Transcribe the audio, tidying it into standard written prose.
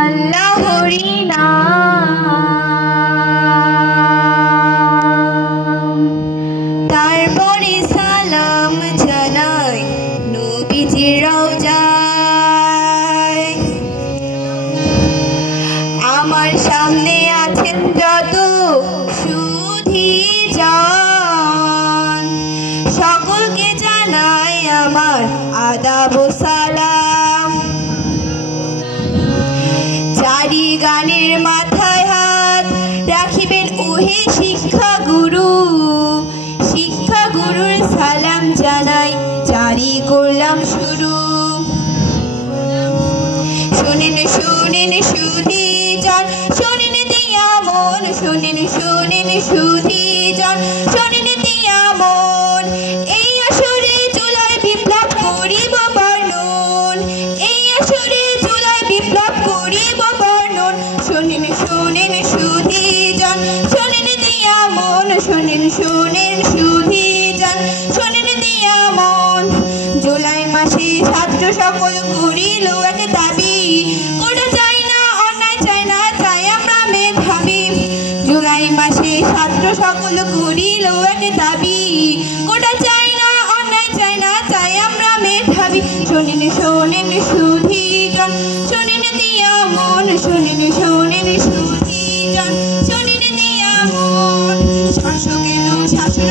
আল্লাহরি নাম তারপরে সালাম জানাই নবীজির রওজায়। আমার সামনে আছেন যত সুধীজন, সকলকে জানাই আমার আদাব ও সালাম। চারি গানের মাথায় হাত রাখিবেন ওহে শিক্ষা গুরু, শিক্ষা গুরুর সালাম জানাই জারি করলাম শুরু। শুনেন শুনেন সুধীজন, শোনেন দিয়া মন, শোনেন শোনেন সুধীজন, শোনেন দিয়া মন। এই আসরে জুলাই বিপ্লব করিব বর্ণন, এই আসরে জুলাই বিপ্লব করিব বর্ণন। শোনেন শোনেন সুধীজন, শোনেন দিয়া মন, শোনেন শোনেন সুধীজন, শোনেন দিয়া মন। জুলাই মাসে ছাত্র সকল করিল এক দাবি, কোটা চাই না অন্যায় চাই না চাই আমরা মেধাবী। জুলাই মাসে ছাত্র সকল করিল এক দাবি, কোটা চাই না অন্যায় চাই না চাই আমরা মেধাবী। শোনেন শোনেন সুধীজন, শোনেন দিয়া মন, শোনেন শোনেন সুধীজন, শোনেন দিয়া মন। শাসকের শাসন